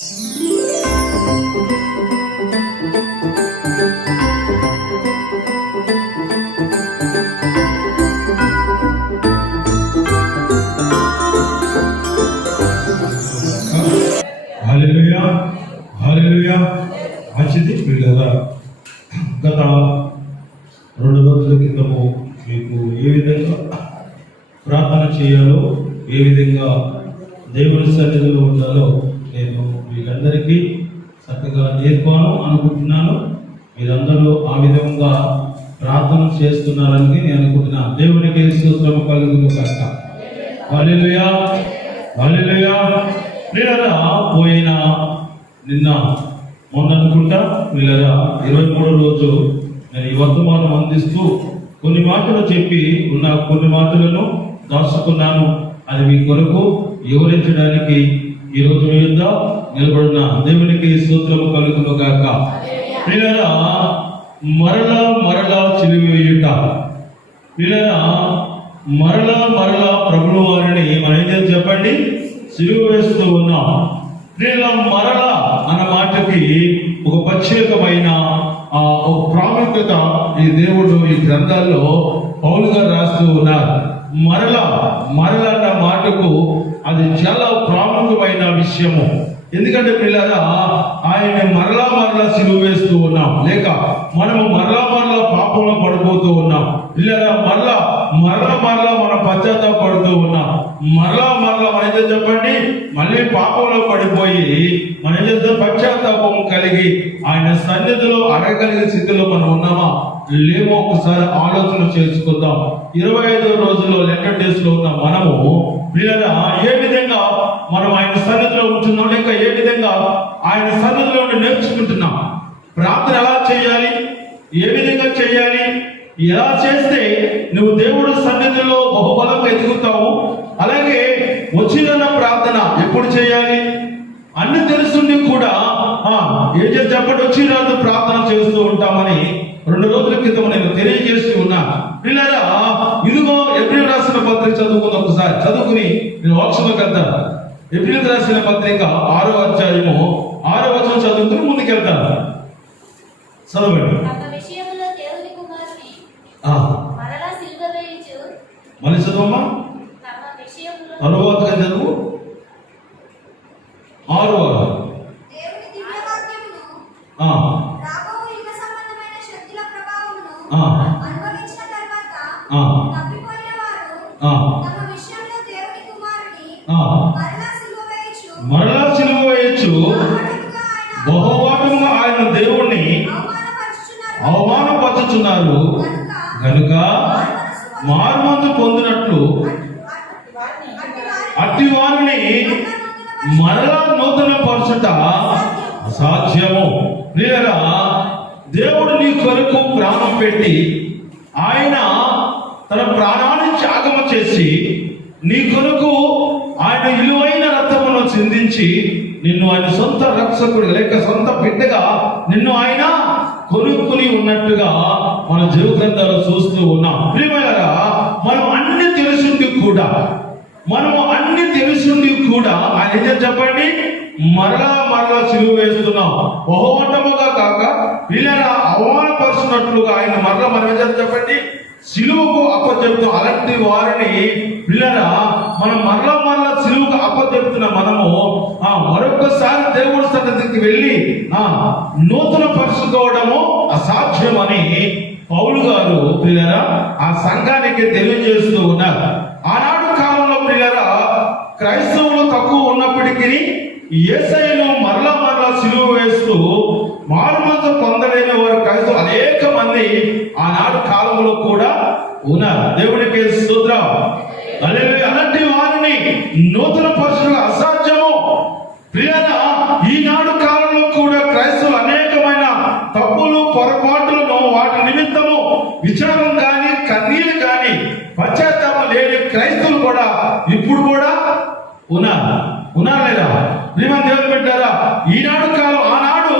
హల్లెలూయా హల్లెలూయా. మంచిది పిల్లరా, గత 2 రోజుల క్రితము మీకు ఏ విధంగా ప్రార్థన చేయాలో, ఏ విధంగా దేవుని సన్నిధిలో ఉండాలో నేను మీకందరికీ చక్కగా నేర్పాను అనుకుంటున్నాను. మీరందరూ ఆ విధంగా ప్రార్థన చేస్తున్నారని నేను అనుకుంటున్నాను. దేవునికి స్తోత్రం కలుగును గాక. హల్లెలూయా హల్లెలూయా. పిల్లరా, పోయిన నిన్న మొన్న అనుకుంటా పిల్లరా 23వ రోజు నేను ఈ వర్తమానం అందిస్తూ కొన్ని మాటలు చెప్పి ఉన్న కొన్ని మాటలను దాచుకున్నాను. అది మీ కొరకు వివరించడానికి ఈరోజు మీ వద్ద నిలబడిన దేవునికి స్తోత్రము కలుగును గాక. పిల్లరా, మరలా మరలా చిలివేయుట. పిల్లరా, మరలా ప్రభువు వారిని మనం ఏం చెప్పండి, సిలువ వేస్తూ ఉన్నాం. మరల అన్న మాటకి ఒక ప్రత్యేకమైన ఒక ప్రాముఖ్యత ఈ దేవుడు ఈ గ్రంథాల్లో పౌలు గారు రాస్తూ ఉన్నారు. మరల అన్న మాటకు అది చాలా ప్రాముఖ్యమైన విషయము. ఎందుకంటే పిల్లరా, ఆయన మరలా సిలువ వేస్తూ ఉన్నాం, లేక మనము మరలా పాపంలో పడిపోతూ ఉన్నాం. పిల్లరా, మరలా మనం పశ్చాత్తాపడుతూ ఉన్నాం. మరలా మన ఏదో చెప్పండి, మళ్ళీ పాపంలో పడిపోయి మన ఏదో పశ్చాత్తాపం కలిగి ఆయన సన్నిధిలో అడగలిగే స్థితిలో మనం ఉన్నామా లేమో ఒకసారి ఆలోచన చేసుకుందాం. 25వ రోజుల్లో లెటర్ డేస్ లో ఉన్న మనము పిల్లరా ఏ విధంగా మనం ఆయన సన్నిధిలో ఉంటున్నాం, లేక ఏ విధంగా ఆయన సన్నిధిలో నేర్చుకుంటున్నాం. ప్రార్థన ఎలా చేయాలి, ఏ విధంగా చేయాలి, ఎలా చేస్తే నువ్వు దేవుడు సన్నిధిలో బహుబలంగా ఎదుగుతావు. అలాగే వచ్చిన ప్రార్థన ఎప్పుడు చేయాలి అన్ని తెలుసుండి కూడా ఏం చేసి చెప్పండి, వచ్చిన ప్రార్థన చేస్తూ ఉంటామని 2 రోజుల క్రితం నేను తెలియజేస్తూ ఉన్నా. పిల్లరా, ఇదిగో ఏప్రిల్ రాసిన పత్రిక చదువుకుని ఒకసారి చదువుకుని నేను వాక్యంలోకి వెళ్తాను. ఏప్రిల్ రాసిన పత్రిక 6వ అధ్యాయము 6వ వచనం చదువుకుని ముందుకెళ్తాను. చదవండి. మళ్ళీ చదువమ్మా, తరువాత చదువు 6వ. మరలా సిలువ వేయచ్చు బహువాటంగా ఆయన దేవుణ్ణి అవమానపరుచుచున్నారు కనుక మారుమందు పొందినట్లు అట్టి వారిని మరలా నూతన పరచుట అసాధ్యము. ప్రియరా, దేవుడు నీ కొరకు ప్రాణం పెట్టి ఆయన తన ప్రాణాన్ని త్యాగము చేసి నీ కొరకు ఆయన విలువైన రక్తమును చిందించి నిన్ను ఆయన సొంత రక్షకుడు లేక సొంత బిడ్డగా నిన్ను ఆయన కొనుక్కుని ఉన్నట్టుగా మన జీవ గ్రంథాలు చూస్తూ ఉన్నాం. ప్రియమైనరా, మనము అన్ని తెలుసుండి కూడా ఆయన ఏం చెప్పండి, మరలా సిలువ వేస్తున్నాం. బహుమటముగా కాక పిల్లల అవమానపరుచున్నట్లుగా ఆయన మరలా మనం ఏం చెప్పండి, సిలువకు అప్పచెప్తాం. అలాంటి వారిని పిల్లల మనం మరలా సిలువకు అప్పచెప్తున్న మనము మరొకసారి దేవుడి సన్నిధికి వెళ్ళి నూతన పరుచుకోవడము అసాధ్యమని పౌలు గారు పిల్లరా ఆ సంఘానికి తెలియజేస్తూ ఉన్నారు. ఆనాడు కాలంలో పిల్లరా క్రైస్తవులు తక్కువ ఉన్నప్పటికీ యేసయ్యను మరలా సిలువ వేస్తూ మారుమనసు పొందలేని వారు క్రైస్తవులు అనేక మంది ఆనాడు కాలంలో కూడా ఉన్నారు. దేవునికి స్తోత్రం. అలాంటి వారిని నూతన పరుచుట అసాధ్యము. ప్రియరా, ఈనాడు కాలంలో కూడా క్రైస్తవులు అనేకమైన తప్పులు పొరపాటులను వాటి నిమిత్తము విచారం కానీ కన్నీళ్లు కానీ పశ్చాత్తాపం లేని క్రైస్తవులు కూడా ఇప్పుడు కూడా ఉన్నారు లేదా? ప్రియమైన దేవుని బిడ్డలారా, ఈనాడు కాలం ఆనాడు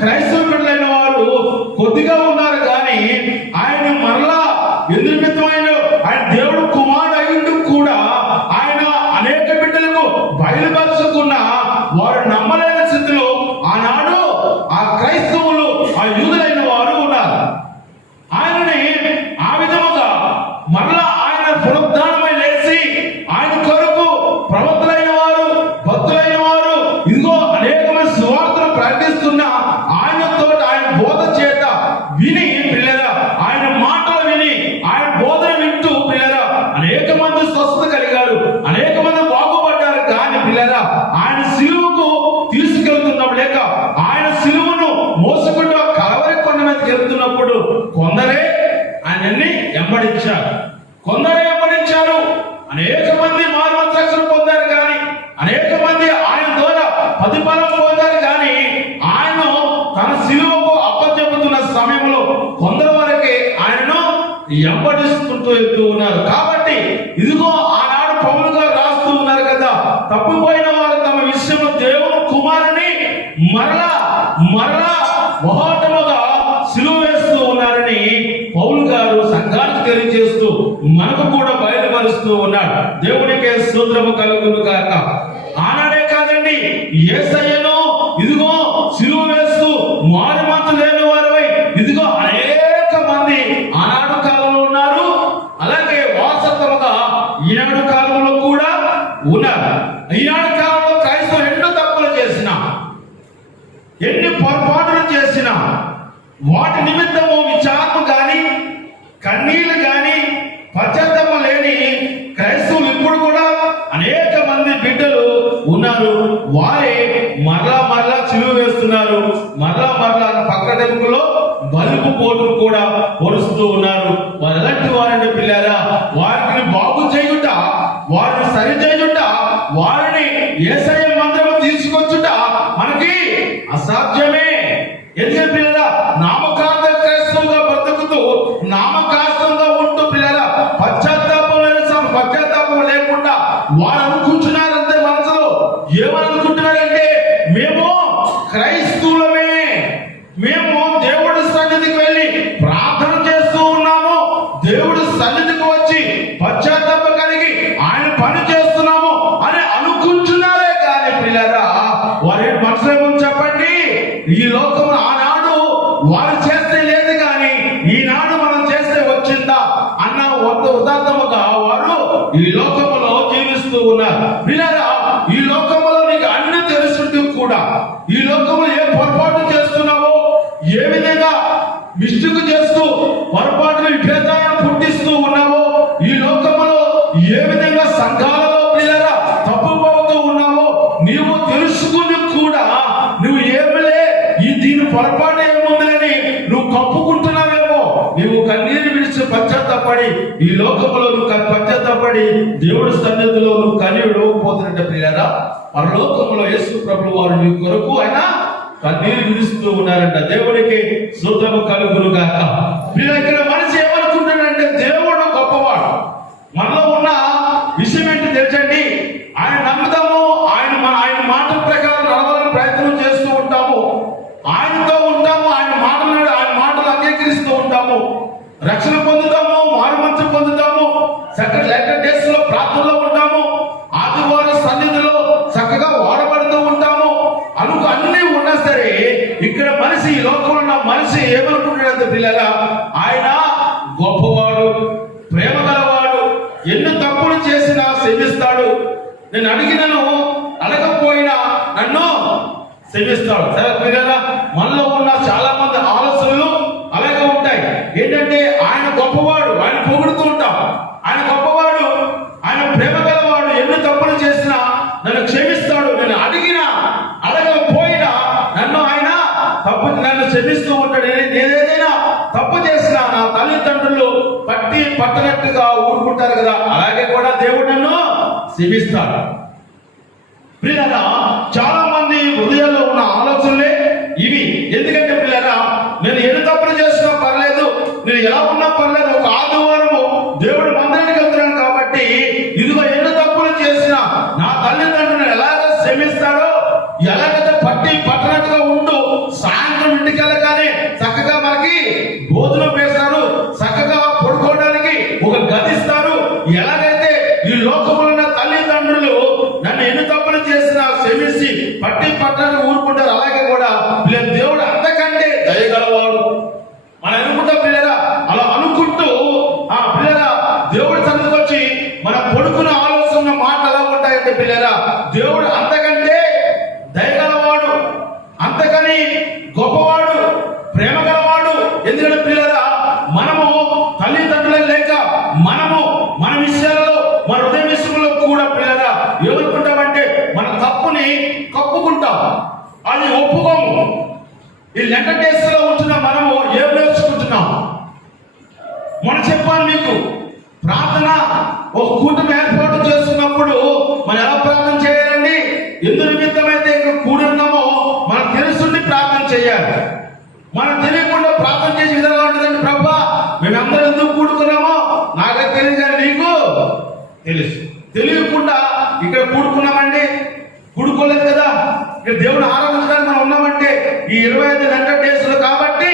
క్రైస్తవ బిడ్డలైన వారు కొద్దిగా ఉన్నారు కానీ ఆయన మరలా ఎందునిమిత్తమైన ఆయన దేవుడు కుమారుడు అయ్యిండు కూడా ఆయన అనేక బిడ్డలకు బయలుపరుచుకున్న వారు నమ్మలేని స్థితిలో ఆనాడు ఆ క్రైస్తవులు, ఆ యూదులైన వారు ఉన్నారు. ఆయనని ఆ విధముగా మరలా ఆయన పునరుద్ధానమై లేచి ఆయన కొరకు ప్రవక్తలైన వారు, భక్తులైన వారు ఇదిగో అనేకమైన సువార్తలు ప్రకటిస్తున్న ఆయనతో, ఆయన బోధ చేత విని పిల్లరా, ఆయన మాటలు విని, ఆయన బోధన వింటూ పిల్లరా అనేక మంది స్వస్థత కలిగారు, అనేక మంది బాగుపడ్డారు. కానీ పిల్లరా ఆయన సిలువకు తీసుకెళ్తున్నాం లేక ఆయన సిలువను మోసుకుంటూ కలవరి కొండ మీదకి వెళ్తున్నప్పుడు కొందరే ఆయన్ని వెంబడించారు, కొందరే వెంబడించారు. అనేక మంది మార్గదర్శనం పొందారు, కానీ అనేక మంది ఆయన ద్వారా ప్రతిఫలం పొందారు. కానీ ఆయన తన సిలువకు అప్పచెప్పుతున్న సమయంలో కొందరు వరకే ఆయనను వెంబడిస్తుంటూ వెళ్తూ ఉన్నారు. కాబట్టి ఇదిగో ఆనాడు పౌలు గారు రాస్తూ ఉన్నారు కదా, తప్పిపోయిన వారు తమ విషయంలో దేవుని కుమారుని మరలా మొహటముగా సిలువ వేస్తూ ఉన్నారని పౌలు గారు సంఘానికి తెలియజేస్తూ మనకు కూడా బయలుపరుస్తూ ఉన్నాడు. దేవుడికే స్తోత్రము కలుగును గాక. ఆనాడే కాదండి, యేసయ్యను ఇదిగో సిలువ వేస్తూ మారుమనసు లేని వారై ఇదిగో అనేక మంది ఆనాడు కాలంలో ఉన్నారు, అలాగే వాస్తవముగా ఈనాడు కాలంలో కూడా ఉన్నారు. ఈనాడు కాలంలో క్రైస్తవులు ఎన్నో తప్పులు చేసినా, ఎన్ని పొరపాటులు చేసినా వాటి నిమిత్తము విచారణ కానీ కన్నీళ్లు కానీ పశ్చాత్తాపం లేని క్రైస్తవులు ఇప్పుడు కూడా అనేక మంది బిడ్డలు ఉన్నారు. వారే మరలా చిలువ వేస్తున్నారు, మరలా పక్కటెముకలో బలుపు పోటులు కూడా పొరుస్తూ ఉన్నారు. వారు ఎలాంటి వారిని పిల్లారా, వారిని బాగు చేయుట, వారిని సరి చేయుట, వారిని యేసయ్య మందిరము తీసుకొచ్చుట మనకి అసాధ్యమే. ఎందుకంటే పిల్లరా నామకార్థ క్రైస్తవుగా బ్రతుకుతూ, నామకార్థంగా ఉంటూ పిల్లరా పశ్చాత్తాపం లేకుండా వారు అనుకుంటున్నారు అంతే మనసులో. ఏమనుకుంటున్నారంటే మేము క్రైస్తవులమే, మేము దేవుడి సన్నిధికి వెళ్ళి ప్రార్థన చేస్తూ ఉన్నాము, దేవుడి సన్నిధికి వచ్చి పశ్చాత్తాపం కలిగి ఆయన పని చేస్తున్నాము అని అనుకుంటున్నారే. కానీ పిల్లరా వారి మనసులో చెప్పండి, ఈ లోకంలో ఆనాడు వారు చేస్తే లేదు కానీ ఈనాడు మనం చేస్తే వచ్చిందా అన్న ఉదాత్తముగా వారు ఈ లోకములో జీవిస్తూ ఉన్నారు. పిల్లరా ఈ లోకములో నీకు అన్ని తెలుసుంటూ కూడా ఈ లోకంలో ఏ పొరపాటు చేస్తున్నావో, ఏ విధంగా మిస్టేక్ చేస్తూ పొరపాటును విభేదాలను పుట్టిస్తూ ఉన్నావో, ఈ లోకములో ఏ విధంగా సంఘాలలో పిల్లరా తప్పుపోతూ ఉన్నావో నీవు తెలుసుకుని కూడా నువ్వు ఏమిలే దీని పొరపాటు ఏముందని నువ్వు కప్పుకుంటున్నావేమో, నువ్వు కన్నీరు విడిచి పశ్చాత్తాపడి ఈ లోకంలో నువ్వు పశ్చాత్తాపడి దేవుడి సన్నిధిలో నువ్వు కన్నీరు పోతున్నట్టు పిల్లరా పరలోకంలో యేసు ప్రభువు వారు నీ కొరకు ఆయన కన్నీరు విడుస్తూ ఉన్నారంట. దేవుడికి స్తోత్రము కలుగును గాక. ఇక్కడ మనిషి ఏమనుకుంటాడంటే దేవుడు గొప్పవాడు. మనలో ఉన్న విషయం ఏంటి తెలుసండి, ఆయన నమ్ముతాము, ఆయన మాటల ప్రకారం నడవాలని ప్రయత్నం చేస్తూ ఉంటాము, ఆయనతో ఉంటాము, ఆయన మాటలు అంగీకరిస్తూ ఉంటాము, రక్షణ పొందుతాము, మారుమనసు పొందుతాము, చక్కటి లెటర్ డేస్ లో ప్రార్థనలో ఉంటాము, ఆదివారం సన్నిధిలో చక్కగా వాడబడుతూ ఉంటాము. అన్ని ఉన్నా సరే ఇక్కడ మనిషి, ఈ లోకంలో ఉన్న మనిషి ఏమనుకుంటున్నాడు పిల్లగా, ఆయన గొప్పవాడు, ప్రేమ గలవాడు, ఎన్ని తప్పులు చేసినా క్షమిస్తాడు, నేను అడగకపోయినా నన్ను క్షమిస్తాడు. సరే పిల్లగా మనలో ఉన్న చాలా మంది ఆలోచనలు అలాగే ఉంటాయి. ఏంటంటే ఆయన గొప్పవాడు, ఆయన పొగుడుతూ ఉంటాం, ఆయన గొప్పవాడు, ఆయన ప్రేమ గలవాడు, ఎన్ని తప్పులు చేసినా నన్ను క్షమిస్తాడు, నేను అడగకపోయినా నన్ను క్షమిస్తూ ఉంటాడు. నేనేదైనా తప్పు చేసినా నా తల్లిదండ్రులు పట్టనట్టుగా ఊరుకుంటారు కదా, అలాగే కూడా దేవుడు నన్ను క్షమిస్తాడు. పిల్లరా చాలా మంది హృదయాల్లో ఉన్న ఆలోచనలే ఇవి. ఎందుకంటే పిల్లరా నేను ఎన్ని తప్పులు చేసినా పర్లేదు, నేను ఎలా ఉన్నా పర్లేదు, ఒక ఆదివారము దేవుడు మందిరానికి వెళ్తున్నాను కాబట్టి ఇదిగో ఎన్ని తప్పులు చేసినా నా తల్లిదండ్రులను ఎలాగ క్షమిస్తాడో, ఎలాగైతే పట్టనట్టుగా ఉంటూ సాయంత్రం ఇంటికి వెళ్ళగానే చక్కగా మనకి భోజనం వేస్తారు, చక్కగా పడుకోవడానికి ఒక గదిస్తారు. ఎలాగైతే ఈ లోకంలో ఉన్న తల్లిదండ్రులు నన్ను ఎన్ని తప్పులు చేసినా క్షమించి పట్టడానికి ఊరుకు కూడుకుంటాం, అది ఒప్పుకోము. ఈ లెంటర్ డేస్ లో ఉంటున్న మనము ఏం నేర్చుకుంటున్నాం? మనం చెప్పాలి మీకు, ప్రార్థన ఒక కూటమి ఏర్పాటు చేస్తున్నప్పుడు మనం ఎలా ప్రార్థన చేయాలండి? ఎందు నిమిత్తమైతే ఇక్కడ కూడి ఉన్నామో మనకు తెలుసుండి ప్రార్థన చేయాలి. మనం తెలియకుండా ప్రార్థన చేసే విధంగా ఉంటుందండి. ప్రభా, మేమందరం ఎందుకు కూడుకున్నామో నాకే తెలియదు, కానీ నీకు తెలుసు. తెలియకుండా ఇక్కడ కూడుకున్నామండి, కూడుకోలేదు కదా. ఇక్కడ దేవుడు ఆరాధించడానికి మనం ఉన్నామంటే ఈ 25 లెంటర్ డేస్ లో. కాబట్టి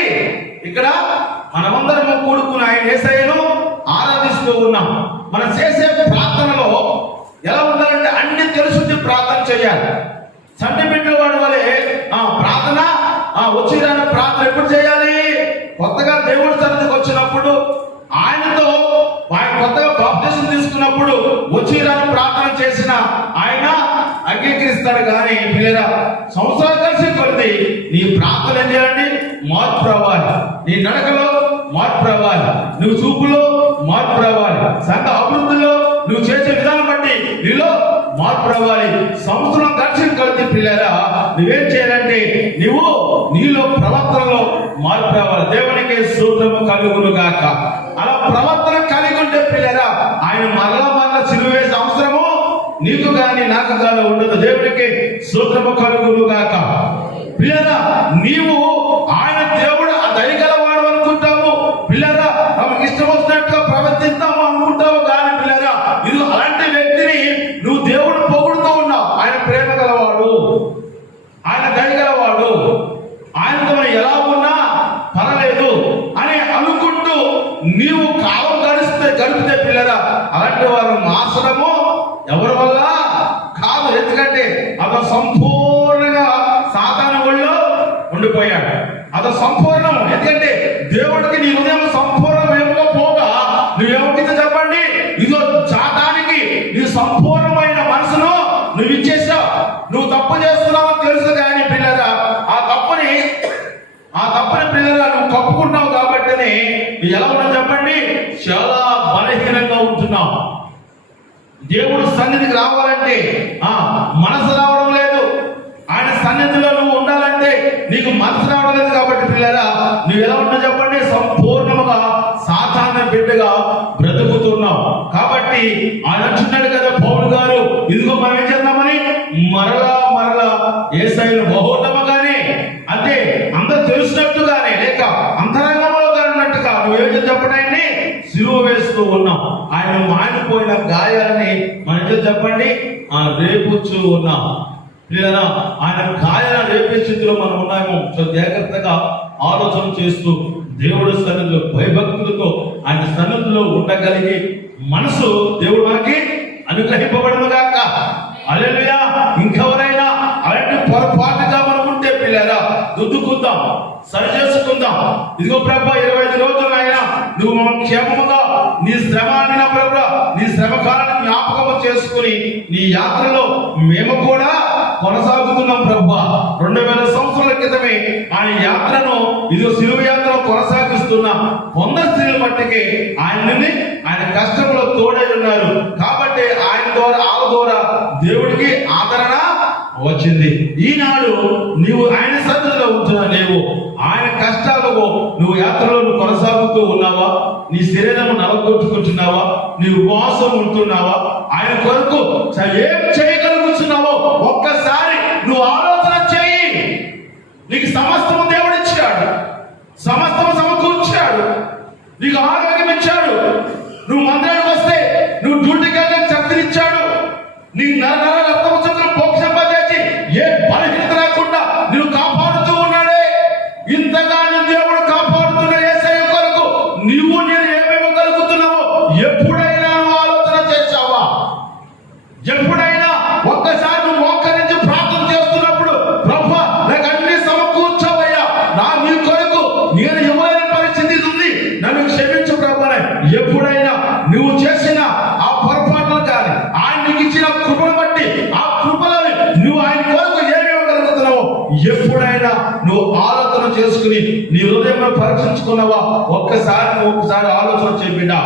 ఇక్కడ మనమందరము కూడుకుని ఆయన యేసయ్యను ఆరాధిస్తూ ఉన్నాం. మనం చేసే ప్రార్థనలో ఎలా ఉండాలంటే అన్ని తెలుసుంది ప్రార్థన చేయాలి. సంటి పెట్టేవాడు వలె ప్రార్థన వచ్చిరాని ప్రార్థన ఎప్పుడు చేయాలి? కొత్తగా దేవుడి సన్నిధికి వచ్చినప్పుడు, ఆయనతో ఆయన కొత్తగా బాప్తిసం తీసుకున్నప్పుడు వచ్చిరాని ప్రార్థన చేసిన ఆయన అంగీకరిస్తాడు. కానీ పిల్లరా, సంవత్సరాలు కలిసి కొద్ది నీ ప్రార్థన ఏం చేయాలండి? మార్పు రావాలి. నీ నడకలో మార్పు రావాలి, నువ్వు చూపులో మార్పు రావాలి, సంఘ అభివృద్ధిలో నువ్వు చేసే విధానం బట్టి నీలో మార్పు రావాలి. సంవత్సరం కలిసి కొద్ది పిల్లరా నువ్వేం చేయాలంటే నువ్వు నీలో ప్రవర్తనలో మార్పు రావాలి. దేవునికి స్తోత్రము కలుగును గాక. అలా ప్రవర్తన కలిగి ఉంటే పిల్లరా ఆయన మరలా సిలువ వేసే అవసరము నీకు గాని నాకు గాని ఉండదు. దేవునికి స్తోత్రము కలుగును గాక. పిల్లరా, నీవు ఆయన దేవుడు దయగలవాడు అనుకుంటావు. పిల్లరా, తమకు ఇష్టం వచ్చినట్టుగా ప్రవర్తిస్తాము అనుకుంటావు. కానీ పిల్లరా, ఇది అలాంటి వ్యక్తిని నువ్వు దేవుడు పొగుడుతూ ఉన్నావు. ఆయన ప్రేమ గలవాడు, ఆయన దయగలవాడు, ఆయనతో ఎలా ఉన్నా పర్లేదు అని అనుకుంటూ నీవు కాలం గడిపితే పిల్లరా, అలాంటి వారు నాశనము ఎవరి వల్ల కాదు. ఎందుకంటే అతను సంపూర్ణంగా సాతాను ఒళ్ళో ఉండిపోయాడు. అతను సంపూర్ణం. ఎందుకంటే దేవుడికి నీ హృదయం సంపూర్ణమేమో పోగా నువ్వేమిటి చెప్పండి? ఇదో సాతానికి నీ సంపూర్ణమైన మనసును నువ్వు ఇచ్చేసావు. నువ్వు తప్పు చేస్తున్నావు తెలుసు, కానీ పిల్లరా ఆ తప్పుని పిల్లరా నువ్వు కప్పుకుంటున్నావు. కాబట్టి ఎలా ఉన్నా చెప్పండి, చాలా బలహీనంగా ఉంటున్నావు. దేవుడు సన్నిధికి రావాలంటే మనసు రావడం లేదు. ఆయన సన్నిధిలో నువ్వు ఉండాలంటే నీకు మనసు రావడం లేదు. కాబట్టి పిల్లరా నువ్వు ఎలా ఉన్నా చెప్పండి, సంపూర్ణముగా సాతాను బిడ్డగా బ్రతుకుతున్నావు. కాబట్టి ఆయన అంటున్నాడు కదా పౌలు గారు, ఇదిగో మనం ఏం చేద్దామని మరలా యేసయ్యను బహుటముగానే, అంటే అందరూ తెలిసినట్టుగానే లేక అంతరంగంలో ఉన్నట్టుగా నువ్వేం చెప్పండి సిలువ వేస్తూ ఉన్నాం. ఆయన మానిపోయిన గాయాలని మనం చెప్పండి రేపుచ్చు ఉన్నాం. లేదా ఆయన గాయాల రేపే స్థితిలో మనం ఉన్నాము. జాగ్రత్తగా ఆలోచన చేస్తూ దేవుడి సన్నిధిలో భయభక్తులతో ఆయన సన్నిధిలో ఉండగలిగి మనసు దేవుడు మనకి అనుగ్రహింపబడను గాక. హల్లెలూయా. ఇంకెవరైనా అలాంటి పొరపాటుగా మనం ఉంటే పిల్లరా దుద్దుకుందాం, సరి చేసుకుందాం. ఇదిగో ప్రభా 25 రోజులు అయినా నువ్వు మనం క్షేమముగా నీ శ్రమ అనిన ప్రభా నీ శ్రమ కాలాన్ని జ్ఞాపకము చేసుకుని నీ యాత్రలో మేము కూడా కొనసాగుతున్నాం ప్రభా. 2000 సంవత్సరాల క్రితమే ఆయన యాత్రను ఇదిగో సిలువ యాత్రను కొనసాగిస్తున్న కొందరు స్త్రీల మట్టికి ఆయన కష్టంలో తోడై ఉన్నారు. కాబట్టి ఆయన ద్వారా దేవుడికి ఆదరణ వచ్చింది. ఈనాడు నీవు ఆయన సన్నిధిలో ఉంటున్నా, నీవు ఆయన కష్టాలకు నువ్వు యాత్రలో నువ్వు కొనసాగుతూ ఉన్నావా? నీ శరీరము నలగొట్టుకుంటున్నావా? నీ ఉపవాసం ఉంటున్నావా? ఆయన కొరకు ఏం చేయగలుగుతున్నావో ఒక్కసారి నువ్వు ఆలోచన చేయి. నీకు సమస్తము దేవుడు ఇచ్చాడు, సమస్తము సమకూర్చాడు, నీకు ఆరోగ్యం ఇచ్చాడు. నువ్వు మందిరానికి వస్తే నువ్వు డ్యూటీకి వెళ్ళడానికి శక్తినిచ్చాడు. నీ నర రక్తములు పోక్షంపజేసి ఏ బలహీనత లేకుండా నువ్వు కాపాడుతూ ఉన్నాడే. ఇంతగానో దేవుడు కాపాడుతున్న యేసయ్య కొరకు నీవు నేను ఏమేమి కలుగుతున్నావో ఎప్పుడైనా ఆలోచన చేశావా? ఎప్పుడైనా ఒక్కసారి నువ్వు మోకరించి ప్రార్థన చేస్తున్నప్పుడు ప్రభువా నాకు అన్ని సమకూర్చవయ్యా, నీ కొరకు నేను ఇవ్వలేని పరిస్థితి ఉంది, నన్ను క్షమించు ప్రభువా. ఎప్పుడైనా నువ్వు చేసిన ఆ పొరపాట్లు కానీ ఆయన నీకు ఇచ్చిన కృపను బట్టి ఆ కృపలని నువ్వు ఆయన కొరకు ఏమేమగలుగుతున్నావో ఎప్పుడైనా నువ్వు ఆలోచన చేసుకుని నీ హృదయం పరీక్షించుకున్నావా? ఒక్కసారి ఆలోచన చేపిడా.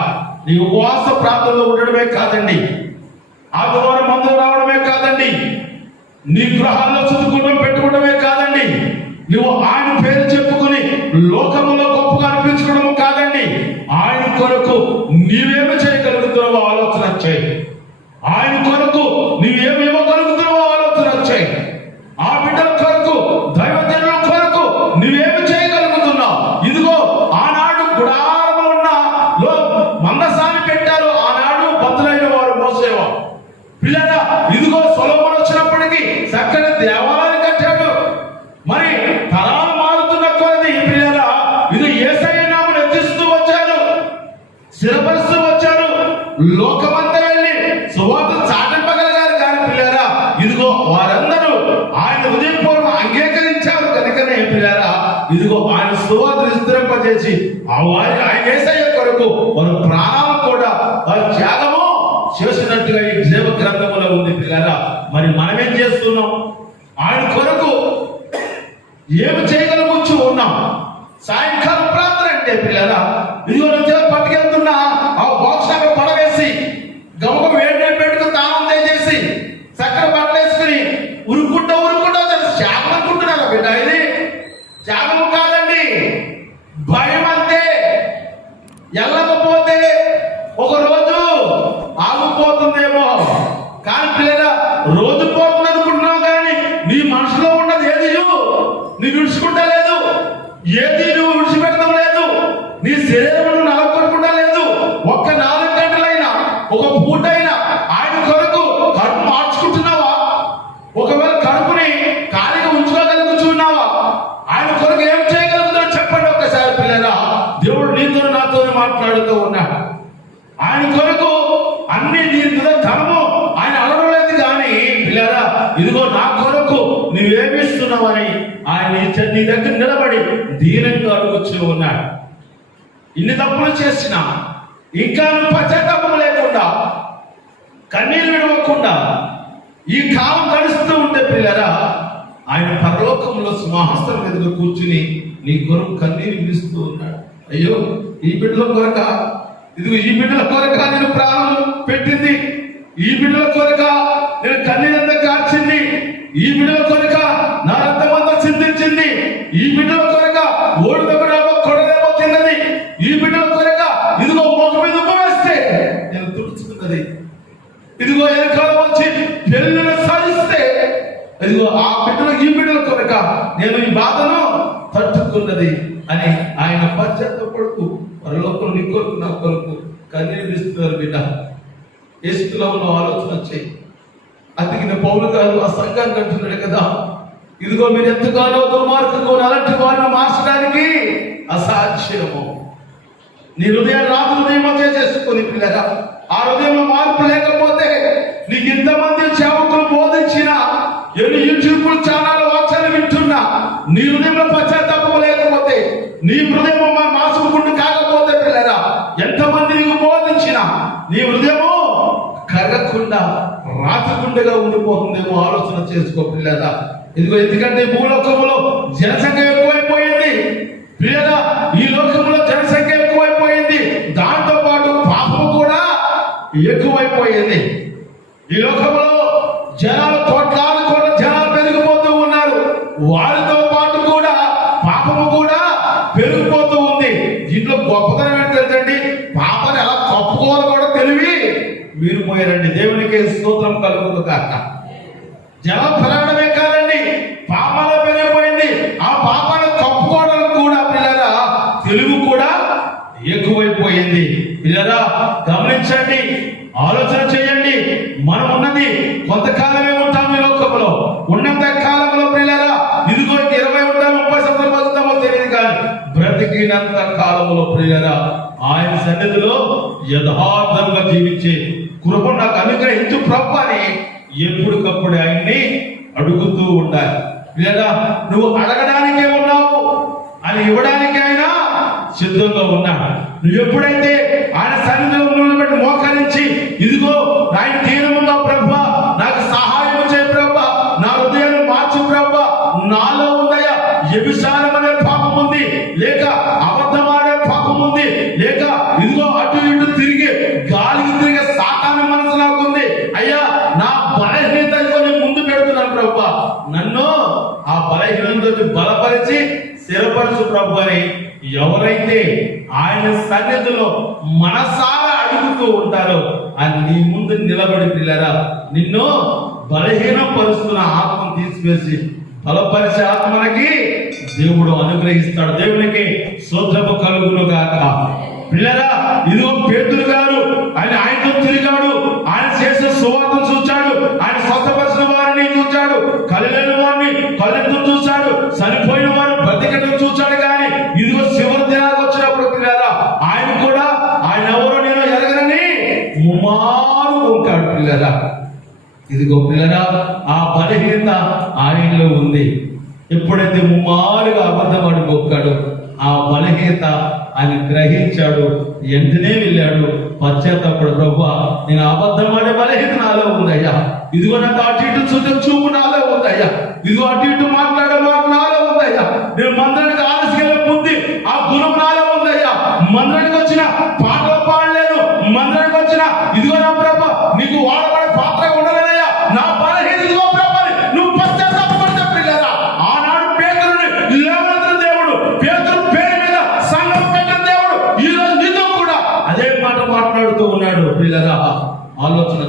నీ ఉపవాస ప్రాంతంలో ఉండడమే కాదండి, ఆదివారం మందులు రావడమే కాదండి, నీ గృహాల్లో చదువుకోవడం లోకమంతా వెళ్ళి సువార్త చాటింపగలిగారు. కానీ పిల్లారా, ఇదిగో వారందరూ ఆయన హృదయపూర్వకంగా అంగీకరించారు కనుకనే పిల్లారా, ఇదిగో ఆయన సువార్త విస్తరింపజేసి ఆయన యేసయ్య కొరకు వారి ప్రాణాలు కూడా వారి త్యాగము చేసినట్టుగా ఈ జీవ గ్రంథములో ఉంది పిల్లారా. మరి మనమేం చేస్తున్నాం? ఆయన కొరకు ఏమి చేయగలుగుతూ ఉన్నాం? సాయంకాలం ప్రార్థన అంటే పిల్లరా, ఇదిగో నుంచి పట్టుకెళ్తున్నా ఆ బాక్స్ అక్కడ పడవేసి గమక వేడి పెట్టుకు తానం చేసి చక్కెర బట్టలు వేసుకుని ఉరుక్కుంటూ త్యాగం అనుకుంటున్నారా బిడ్డ? ఇది త్యాగము కాదండి, భయం అంతే. వెళ్ళకపోతే ఒక రోజు ఆగిపోతుందేమో, కానీ పిల్లరా రోజు పోతుంది అనుకుంటున్నావు, కానీ నీ మనసులో ఉన్నది ఏది నువ్వు విడుచుకుంటలేదు, ఏది నువ్వు విడిచిపెట్టడం లేదు, నీ శరీరం నలగొట్టుకుంటా లేదు. ఒక్క 4 గంటలైనా ఒక పూటైనా ఆయన కొరకు కడుపు మార్చుకుంటున్నావా? ఒకవేళ కడుపుని ఖాళీగా ఉంచుకోగలుగుతున్నావా? ఆయన కొరకు ఏం చేయగలుగుతావు చెప్పండి ఒక్కసారి పిల్లరా. దేవుడు నీతో నాతో మాట్లాడుతూ ఉన్నాడు. ఆయన కొరకు అన్ని నీ ధనము ఆయన అడగలేదు, కానీ పిల్లరా ఇదిగో నా కొరకు నువ్వేమిస్తున్నావని ఆయన నీ దగ్గర నిలబడి దీనంగా అడుగుతూ ఉన్నాడు. ఇన్ని తప్పులు చేసినా ఇంకా నువ్వు పశ్చాత్తాపం లేకుండా కన్నీళ్ళు విడవకుండా ఈ కాలం గడుస్తూ ఉంటే పిల్లరా, ఆయన పరలోకంలో సింహాసనం మీద కూర్చుని నీ కొరకు కన్నీరు విడుస్తూ ఉన్నాడు. అయ్యో ఈ బిడ్డల కొరక, ఇదిగో ఈ బిడ్డల కొరక నేను ప్రాణం పెట్టింది, ఈ బిడ్డల కొరక నేను కన్నీరంతా కార్చింది, ఈ బిడ్డల కొరక నా రక్తమంతా చిందించింది, ఈ బిడ్డల కొరక ఓడిదొకడేమో కొడదేమో తిన్నది, ఈ బిడ్డల కొరక ఇదిగో మొగ మీద వేస్తే నేను తుడుచుకున్నది, ఇదిగో వెనకాల వచ్చి పెళ్ళిని సాధిస్తే ఇదిగో ఆ బిడ్డలు ఈ బిడ్డల కొరక నేను ఈ బాధను తట్టుకున్నది అని ఆయన పశ్చాత్తపడుతూ పరలోకం నీ కొరకు నా కొరకు కన్నీరు ఇస్తున్నారు. బిడ్డ యేసులో ఉన్న ఆలోచన వచ్చాయి. అతికిన పౌలు గారు ఆ సంఘాన్ని అంటున్నాడు కదా, ఇదిగో మీరు ఎంతగానో దుర్మార్గంగా అలాంటి వారిని మార్చడానికి అసాధ్యము. నీ హృదయాన్ని రాత్రి హృదయం చేసుకుని పిల్లరా, ఆ హృదయంలో మార్పు లేకపోతే నీకు ఇంతమంది సేవకులు బోధించిన ఎన్ని యూట్యూబ్ ఛానల్ వాక్యాలు వింటున్నా నీ హృదయంలో పశ్చాత్తాపం లేకపోతే, నీ హృదయం మాసుకుంటూ కాకపోతే పిల్లరా, ఎంతమంది నీకు బోధించిన నీ హృదయము కరగకుండా రాతకుండగా ఉండిపోతుందేమో ఆలోచన చేసుకో పిల్లరా. ఇదిగో ఎందుకంటే భూలోకములో జనసంఖ్య ఎక్కువైపోయింది పిల్లరా, ఈ లోకంలో జనసంఖ్య ఎక్కువైపోయింది, దాంతో పాటు పాపం కూడా ఎక్కువైపోయింది. ఈ లోకంలో జనాలు కోట్లాది కోట్ల జనాలు పెరిగిపోతూ ఉన్నారు, వారితో పాటు కూడా పాపము కూడా పెరిగిపోతూ ఉంది. దీంట్లో గొప్పతనం ఏంటంటే పాపని ఎలా కప్పుకోవాలి కూడా తెలివి మీరు పోయారండి. దేవునికి స్తోత్రం కలుగుతుంది కాక. జనం పెరగడమే కాదండి, పాపాలు పెరిగిపోయింది, ఆ పాపాన్ని కప్పుకోవడానికి కూడా పిల్లరా తెలుగు కూడా ఎక్కువైపోయింది. పిల్లరా గమనించండి, ఆలోచన చేయండి. మనం ఉన్నది కొంతకాలమే ఉంటాం ఈ లోకంలో. ఉన్నంత కాలంలో పిల్లరా ఇదిగో 20 ఉంటాం, 30 సంవత్సరాలు బతుకుతామో తెలియదు, కానీ బ్రతికినంత కాలంలో పిల్లరా ఆయన సన్నిధిలో యథార్థంగా జీవించే కృప నాకు అనుగ్రహించు ప్రభు అని ఎప్పటికప్పుడు ఆయన్ని అడుగుతూ ఉండాలి. లేదా నువ్వు అడగడానికే ఉన్నావు, అని ఇవ్వడానికి ఆయన సిద్ధంగా ఉన్నా. నువ్వు ఎప్పుడైతే ఆయన సన్నిధిలో బట్టి మోకరించి ఇదిగో ఆయన దీనముగా ప్రభు నాకు సహాయం చేయ ప్రభు, నా హృదయాన్ని మార్చు ప్రభు, నాలో ఉందయ్యా వ్యభిచారం అనే పాపం ఉంది, లేక అబద్ధం ఆడే పాపం ఉంది, లేక ఇదిగో అటు ఇటు తిరిగి గాలికి తిరిగే సాతాను మనసు నాకుంది అయ్యా, నా బలహీనత ముందు పెడుతున్నాను ప్రభు, నన్ను ఆ బలహీనతను బలపరిచి స్థిరపరచు ప్రభు అని ఎవరైతే ఆయన సన్నిధిలో మనసారా అడుగుతూ ఉంటారో అని నీ ముందు నిలబడి పిల్లరా నిన్ను బలహీనం పరుస్తున్న ఆత్మను తీసివేసి బలపరిచే ఆత్మకి దేవుడు అనుగ్రహిస్తాడు. దేవునికి స్తోత్రము కలుగును గాక. పిల్లరా ఇదిగో పేతురు గారు ఆయనతో తిరిగాడు, ఆయన చేసిన సువార్త చూచాడు, ఆయన స్వస్థపరిచిన వారిని చూచాడు, కళ్ళలేని వారిని కళ్ళెత్తు చూచాడు, చనిపోయిన వారు బ్రతికడం చూచాడు. కానీ ఇదిగో చివరి దినాలకు వచ్చినప్పుడు పిల్లరా ఆయన కూడా ఆయన ఎవరో నేను ఎరగనని ఇదిగో పిల్లరా, ఆ బలహీనత ఆయనలో ఉంది. ఎప్పుడైతే ముమ్మారుగా అబద్ధపడి మొక్కాడు, ఆ బలహీనత ఆయన గ్రహించాడు. వెంటనే వెళ్ళాడు పశ్చాత్తాపడు, ప్రభువా నేను అబద్ధపడే బలహీనత నాలో ఉందయ్యా, ఇదిగో నాకు అటు ఇటు చూపు నాలో ఉందయ్యా, ఇదిగో అటు ఇటు మాట్లాడే మాట నాలో ఉందయ్యా, నేను మందిరానికి ఆలస్యంగా బుద్ధి ఆ గుణం నాలో ఉందయ్యా, మందిరానికి వచ్చిన పాటలు పాడలేదు, మందిరానికి వచ్చిన ఇదిగో నా ప్రభా నీకు వాడబడే పాత్ర ఉండలేదయ్యా, నా బలహీనత ఇదిగో ప్రభా నువ్వు పశ్చాత్తాపడితే పిల్లరా, ఆనాడు పేతురుని లేవనెత్తిన దేవుడు, పేతురు పేరు మీద సంఘం పెట్టిన దేవుడు ఈ రోజు నీతో కూడా అదే మాట మాట్లాడుతూ ఉన్నాడు. పిల్లరా, ఆలోచన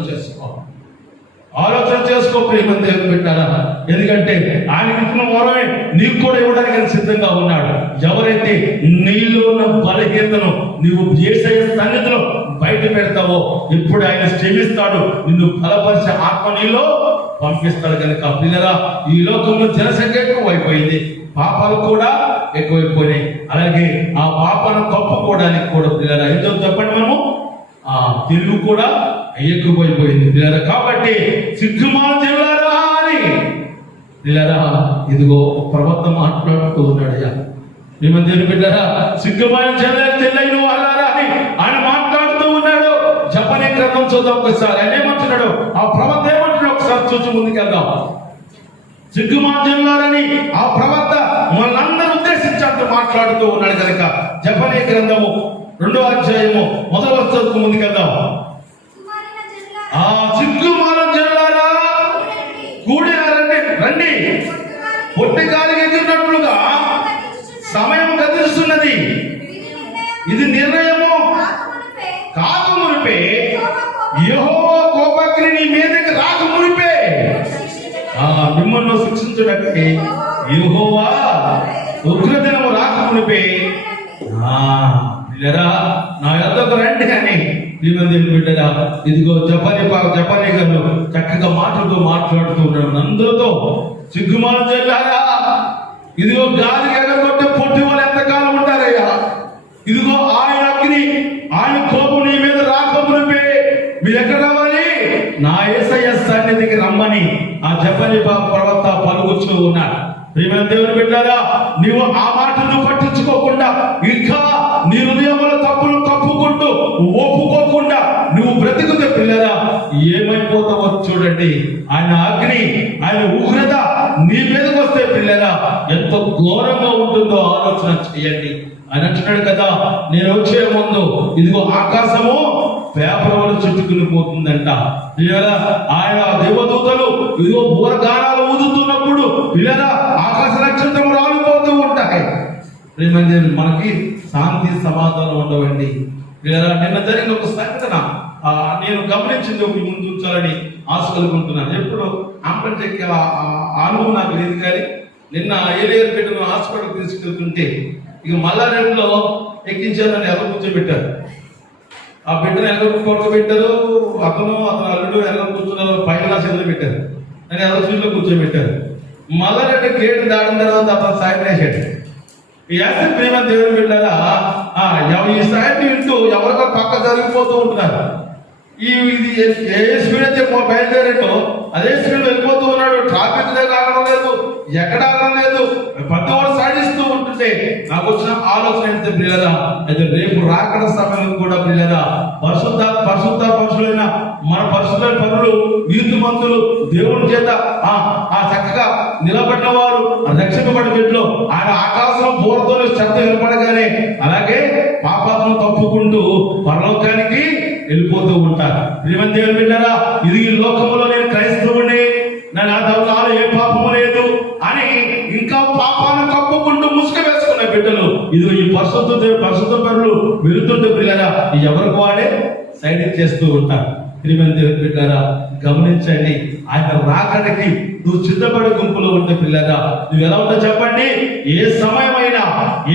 చేసుకో ప్రేమ దేవుడు పెట్టారా, ఎందుకంటే ఆయన ఇచ్చిన వరమే నీకు కూడా ఇవ్వడానికి ఆయన సిద్ధంగా ఉన్నాడు. ఎవరైతే నీలో ఉన్న బలహీనతను నువ్వు చేసే సన్నిధిలో బయట పెడతావో ఇప్పుడు ఆయన శ్రమిస్తాడు, నిన్ను బలపరిచే ఆత్మ నీలో పంపిస్తాడు. కనుక పిల్లరా, ఈ లోకంలో జనసంఖ్య ఎక్కువైపోయింది, పాపాలు కూడా ఎక్కువైపోయినాయి. అలాగే ఆ పాపాలను కప్పుకోవడానికి కూడా పిల్లరా ఎందుకు చెప్పండి, మనము తెలుగు కూడా ఎక్కువైపోయింది పిల్లరా. కాబట్టి సిగ్గుమాల చెల్లారా అని పిల్లరా ఇదిగో ప్రవక్త మాట్లాడుతూ ఉన్నాడు. మేమందరూ బిడ్డరా, సిగ్గుమాల చెల్లైన వాళ్ళారా అని ఆయన మాట్లాడుతూ ఉన్నాడు. జపనీ గ్రంథం చూద్దాం ఒకసారి. ఆయన ఏమంటున్నాడు, ఆ ప్రవక్త ఏమంటున్నాడు ఒకసారి చూసి ముందుకెళ్దాం. సిగ్గుమాల చెల్లారని ఆ ప్రవక్త వాళ్ళందరూ ఉద్దేశించాడు మాట్లాడుతూ ఉన్నాడు. కనుక జపనీ గ్రంథము 2వ అధ్యాయము 1వ వచనం ముందుకెళ్దాం. ఆ సిగ్గుమాల జల్లారా కూడి రండి, పొట్టి గాలికి ఎగిరినట్లుగా సమయం గతిస్తున్నది, ఇది నిర్ణయము కాకమునిపే, యెహోవా కోపాగ్ని నీ మీదకి రాకమునిపే మిమ్మల్ని శిక్షించడానికి యెహోవా ఉగ్రదినము రాకమునిపే నా యొద్దకు రండి అని బిడ్డరా ఇదిగో జపనీ గారు చక్కగా మాటలతో మాట్లాడుతూ ఉన్నాడు అందరితో. సిగ్గుమాల చెల్లారా, ఇదిగో గాలికి ఎగరగొట్టే పొట్టి వాళ్ళు ఎంతకాలం ఉంటారయ్యా, ఇదిగో ఆయన అగ్ని ఆయన కోపం నీ మీద రాకమునిపే మీరు ఎక్కడ రావాలి, నా యేసయ్య సన్నిధికి రమ్మని ఆ జపనీ ప్రవక్త పలుకుతూ ఉన్నాడు. ప్రియమైన దేవుని బిడ్డలారా, నీవు ఆ మాటను పట్టించుకోకుండా ఇంకా నీ హృదయంలో తప్పులు కప్పుకుంటూ ఒప్పుకోకుండా నువ్వు బ్రతికుతే పిల్లరా ఏమైపోతావో చూడండి. ఆయన అగ్ని ఆయన ఉగ్రత నీ మీదకి వస్తే పిల్లరా ఎంతో ఘోరంగా ఉంటుందో ఆలోచన చేయండి. ఆయన అంటున్నాడు కదా, నేను వచ్చే ముందు ఇదిగో ఆకాశము పేపర్ వల్ల చుట్టుకుని పోతుందంట. ఆయన దేవదూతలు ఇదిగో బూరగానాలు ఊదుతున్నప్పుడు పిల్లరా ఆకాశ నక్షత్రం రాలిపోతూ ఉంటాయి. మనకి శాంతి సమాధానం ఉండవండి. నిన్న జరిగిన ఒక సంఘటన నేను గమనించింది ముందు ఉంచాలని ఆశపడుకుంటున్నాను. ఎప్పుడు అంబటి ఎక్కే అనుభవం నాకు లేదు, కానీ నిన్న ఏలేరు పెట్టిన హాస్పిటల్ తీసుకెళ్తుంటే ఇక మల్లారెడ్డిలో ఎక్కించాలని ఎవరు కూర్చోబెట్టారు. ఆ బిడ్డను ఎలా కొడుకోబెట్టారు, అతను అల్లుడు ఎలా కూర్చున్నారు, పైన చేతులు పెట్టారు, అని ఎలా సీట్లో కూర్చోబెట్టారు. మల్లారెడ్డి గేట్ దాటిన తర్వాత అతను సాయం వేసాడు. ఈ యాత్ర ప్రేమ దేవుని బిడ్డలా ఈ సాయం వింటూ ఎవరికో పక్క జరిగిపోతూ ఉంటున్నారు. ఇది ఏ స్పీడ్ అయితే బయలుదేరాడో అదే స్పీడ్ వెళ్ళిపోతూ ఉన్నాడు. ట్రాఫిక్ దగ్గర ఆగడం లేదు, ఎక్కడ ఆగడం లేదు, పెద్దవాళ్ళు సాధిస్తూ ఉంటుంటే నాకు వచ్చిన ఆలోచన అయితే ప్రియులరా, అయితే రేపు రాకడ సమయంలో కూడా ప్రియులరా పరుషులైన మన పరిశుద్ధులైన పనులు నీతిమంతులు దేవుని చేత ఆ చక్కగా నిలబడిన వారు రక్షింపబడిన బిడ్డలు ఆయన ఆకాశం బోర్తో శబ్దం వినపడగానే అలాగే పాపాత్మను తప్పుకుంటూ పరలోకానికి వెళ్ళిపోతూ ఉంటారు. ప్రియమైన దేవుని బిడ్డలారా, ఇది ఈ లోకంలో నేను క్రైస్తవుని, నాలో ఏ పాపము లేదు అని ఇంకా పాపాలను కప్పుకుంటూ ముసుగు వేసుకున్న బిడ్డలు ఇది ఈ పరిశుద్ధ పరులు వెళుతుంటే పిల్లరా ఎవరికి వాడే సైడ్ చేస్తూ ఉంటారు. ప్రియమైన దేవుని బిడ్డలారా గమనించండి, ఆయన రాకడికి నువ్వు సిద్ధపడే గుంపులో ఉంటే పిల్లరా నువ్వు ఎలా ఉంటావు చెప్పండి. ఏ సమయమైనా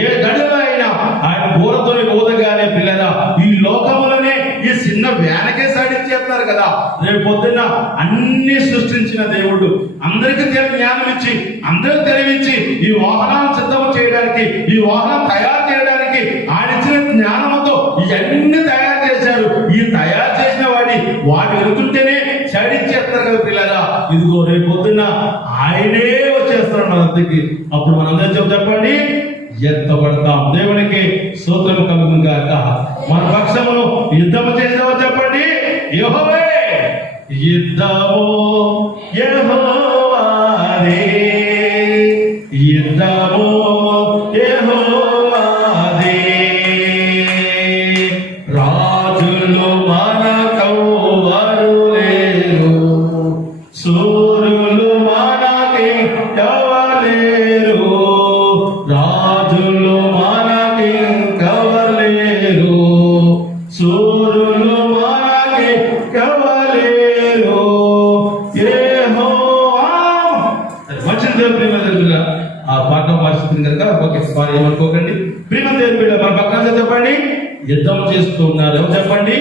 ఏ గడిలో అయినా ఆయన బోరతో ఓదగానే పిల్లరా ఈ లోకంలోనే ఈ చిన్న వ్యానకే సాధించేస్తారు కదా. రేపు పొద్దున్న అన్ని సృష్టించిన దేవుడు అందరికీ జ్ఞానం ఇచ్చి అందరికి తెలివించి ఈ వాహనాలను సిద్ధం చేయడానికి ఈ వాహనం తయారు చేయడానికి ఆయన ఇచ్చిన జ్ఞానంతో ఇవన్నీ తయారు చేశారు. ఈ తయారు చేసిన వాడి వెళుతుంటేనే సైడ్ ఇచ్చేస్తారు కదా పిల్లలు. సన్నిధికి అప్పుడు మనందరం చెప్పండి, ఎత్తబడతాం. దేవునికి స్తోత్రం కలుగును గాక. మన పక్షమును యుద్ధము చేసేవో చెప్పండి, యెహోవే. యుద్ధము యెహోవాదే, యుద్ధము యెహోవాదే. రాజులు మనకెవ్వరు లేరు, సూర్యులు మనకెవ్వరు లేరు, రాజులు మనకెవ్వరు లేరు, సూర్యులు మనకెవ్వరు లేరు. యెహోవా. మంచిది దేవుని ప్రియమైన ఆ పాఠం మార్చుతుంది కనుక ఓకే, సారీ ఏమనుకోకండి. ప్రియమైన దేవుని బిడ్డ మన పక్కన చెప్పండి, యుద్ధం చేస్తూ ఉన్నారు. ఎవరు చెప్పండి?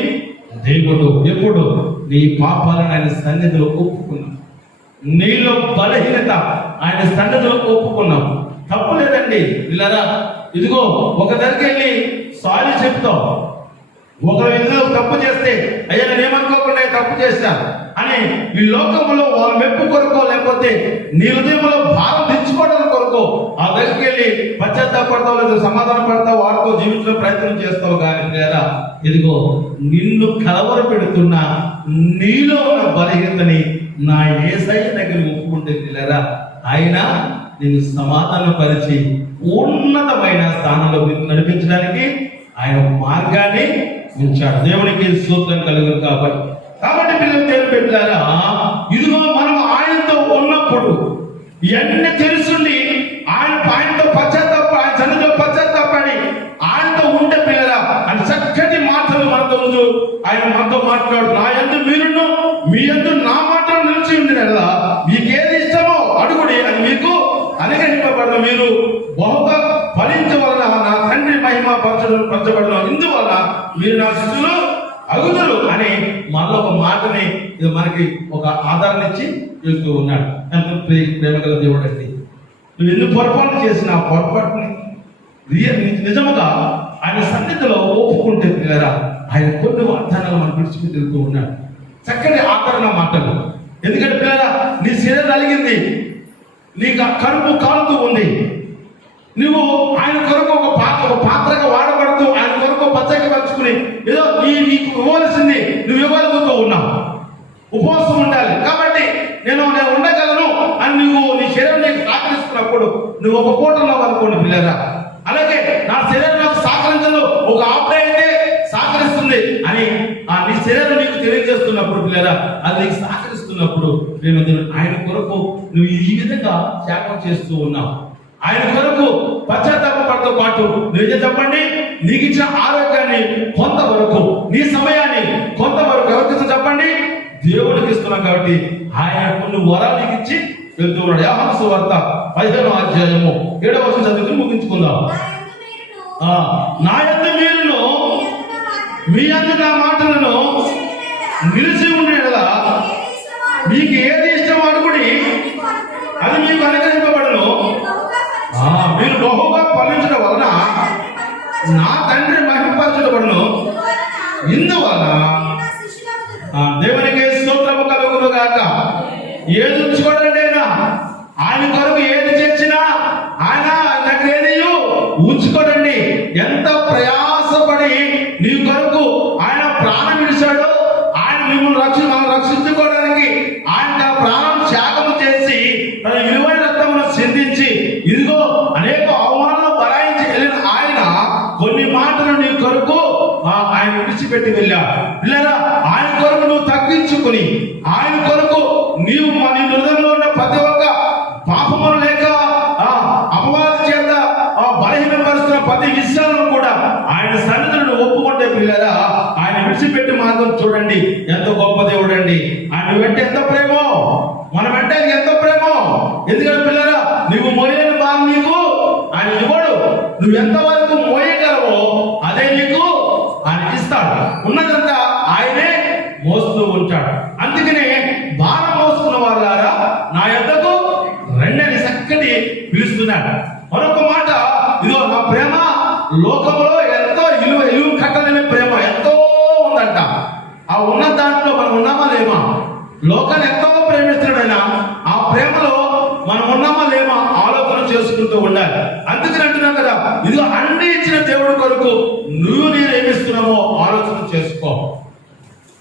దేవుడు. ఎప్పుడు? నీ పాపాలను ఆయన సన్నిధిలో ఒప్పుకున్నాం, నీలో బలహీనత ఆయన సన్నిధిలో ఒప్పుకున్నాం. తప్పు లేదండి పిల్లరా. ఇదిగో ఒక దగ్గరికి వెళ్ళి సారీ చెప్తాం. ఒక విధంగా తప్పు చేస్తే అయ్యా నేను ఏమనుకోకుండా తప్పు చేశా అని ఈ లోకంలో వాళ్ళ మెప్పు కొరకో లేకపోతే నీ హృదయంలో భారం తెచ్చుకోవడం కొరకో ఆ దగ్గరికి వెళ్ళి పశ్చాత్తాపడతావు, లేదా సమాధాన పడతావు, వారితో జీవించడం ప్రయత్నం చేస్తావు. కానీ లేదా ఇదిగో నిన్ను కలవర పెడుతున్న నీలో ఉన్న బలహీనతని నా యేసయ్య దగ్గర ఒప్పుకుంటే పిల్లరా, ఆయన నిన్ను సమాధాన పరిచి ఉన్నతమైన స్థానంలో నడిపించడానికి ఆయన మార్గాన్ని ఉంచాడు. దేవునికి స్తోత్రం కలుగును. కాబట్టి పిల్లలు దేవుని పెట్టారా, ఇదిగో మనం ఆయనతో ఉన్నప్పుడు ఇవన్నీ తెలుసుండి ఆయనతో పశ్చాత్తాప ఆయన సన్నిధిలో పశ్చాత్తాపడి ఆయనతో ఉంటే పిల్లరా అని చక్కటి మాటలు మనతో ఆయన మనతో మాట్లాడు. నా యందు మీరును మీ యందు నా మాటలు నిలిచి ఉంది కదా, మీకేది ఇష్టమో అడుగుడి అని మీకు అనుగ్రహింపబడిన మీరు బహుగా ఫలించవలన నా తండ్రి మహిమ పరచబడిన ఇందువల్ల మీరు నా శిష్యులు అగుదురు అని మనలో ఒక మాటని మనకి ఒక ఆధారణ ఇచ్చి చెప్తూ ఉన్నాడు. ప్రేమగల దేవుడు అండి, నువ్వు ఎన్ని పొరపాటు చేసిన ఆ పొరపాటుని నిజముగా ఆయన సన్నిధిలో ఒప్పుకుంటే పిల్లరా ఆయన కొన్ని వాగ్దానాలు మనం విడిచిపెట్టి వెళ్తూ ఉన్నాడు. చక్కటి ఆదరణ మాటలు. ఎందుకంటే పిల్లరా నీ శరీరం అలిగింది, నీకు కడుపు కాలుతూ ఉంది, నువ్వు ఆయన కొరకు ఒక పాత్రగా వాడబడుతూ ఆయన కొరకు పచ్చగా పరుచుకుని ఏదో నీకు ఇవ్వాల్సింది నువ్వు ఇవ్వగలుగుతూ ఉన్నావు. ఉపవాసం ఉండాలి కాబట్టి నేను ఉండగలను అని నువ్వు నీ శరీరం నీకు సహకరిస్తున్నప్పుడు నువ్వు ఒక పూట ఉన్నావు అనుకోండి పిల్లరా. అలాగే నా శరీరం నాకు సహకరించదు, ఒక ఆప్డే అయితే సహకరిస్తుంది అని నీ శరీరం నీకు తెలియజేస్తున్నప్పుడు పిల్లరా, అది నీకు సహకరిస్తున్నప్పుడు నేను ఆయన కొరకు నువ్వు ఈ విధంగా త్యాగం చేస్తూ ఉన్నావు. ఆయన కొరకు పశ్చాత్తాపంతో పాటు నిజం చెప్పండి, నీకు ఇచ్చిన ఆరోగ్యాన్ని కొంతవరకు, నీ సమయాన్ని కొంతవరకు ఎవరికి చెప్పండి, దేవుడికి ఇస్తున్నాం. కాబట్టి ఆయన కొన్ని వరాలు నీకు ఇచ్చి వెళ్తూ ఉన్నాడు. యోహాను సువార్త 15వ అధ్యాయము 7వ వచనం చదువుకుని ముగించుకుందాం. నా యందు మీరును మీ యందు నా మాటలను నిలిచి ఉండేలా మీకు ఏది ఇష్టం అడుగుడి, అది మీకు అనుగ్రహింపబడును. మీరు బహుగా ఫలించడం వలన నా తండ్రి మహిమపరచబడును. ఇందువలన దేవునికి స్తోత్రము కలుగును గాక. ఏది ఉంచుకోడండి ఆయన కొరకు ఏది చేసినా ఆయన దగ్గర ఏది ఉంచుకోడండి. ఎంత ప్రయాసపడి నీ కొరకు ఆయన ప్రాణం విడిచాడు, ఆయన మిమ్మల్ని మనం రక్షించుకోవడానికి ఆయన ప్రాణం త్యాగం చేసి తన విలువైన రక్తమును సిందించి ఇదిగో అనేక అవమానాలు భరాయించి వెళ్ళిన ఆయన కొన్ని మాటలు నీ కొరకు ఆయన విడిచిపెట్టి వెళ్ళాడు. పిల్లరా ఆయన కొరకు నువ్వు తగ్గించుకుని ఆయన కొరకు నీవు నీ హృదయంలో ఉన్న ప్రతి ఒక్క పాపములు లేక అపవాద చేత బలహీనపరుస్తున్న ప్రతి విషయాలను కూడా ఆయన సన్నిధిని ఒప్పుకుంటే పిల్లరా ఆయన విడిచిపెట్టి మార్గం చూడండి. ఎంత గొప్ప దేవుడు అండి. ఆయన వెంట ఎంత ప్రేమో, మన వెంట ఎంత ప్రేమో. ఎందుకంటే పిల్లరా నువ్వు మోయని బాధ నీకు ఆయన ఇవ్వడు. నువ్వు ఎంతవరకు మోయగలవో అదే నీకు ఆయన ఇస్తాడు. ఉన్నదంతా ఆయనే మోస్తూ ఉంటాడు. అందుకనే భారం మోస్తున్న వాళ్ళారా నా యొద్దకు రెండని చక్కటి పిలుస్తున్నాడు. మరొక మాట, ఇదో నా ప్రేమ లోకంలో ఎంతో ఇలువ కట్టలేని ప్రేమ ఎంతో ఉందంట. ఆ ఉన్న దాంట్లో మనం ఉన్నామా లేమా? లోకాన్ని ఎంతో ప్రేమిస్తున్నాడు ఆయన. ఆ ప్రేమలో మనం ఉన్నామా లేమా ఆలోచన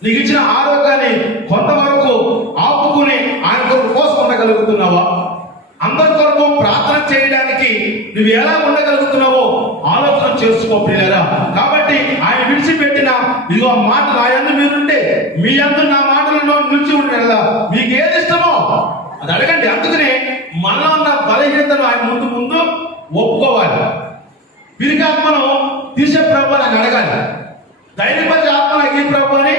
నీకు ఇచ్చిన ఆరోగ్యాన్ని కొంతవరకు ఆపుకుని ఆయన కొరకు కోసం ఉండగలుగుతున్నావా? అందరి కొరకు ప్రార్థన చేయడానికి నువ్వు ఎలా ఉండగలుగుతున్నావో ఆలోచన చేసుకో ప్రియులారా. కాబట్టి ఆయన విడిచిపెట్టిన ఇదిగో మాట నా యందు మీరుంటే మీ యందు నా మాటలను నిలిచి ఉండే కదా, మీకు ఏది ఇష్టమో అది అడగండి. అందుకనే మనలో ఉన్న బలహీనతను ఆయన ముందు ముందు ఒప్పుకోవాలి. పిరికి ఆత్మను తీసే ప్రభు అని అడగాలి. ధైర్యపరిచే ఆత్మ ఈ ప్రభు అని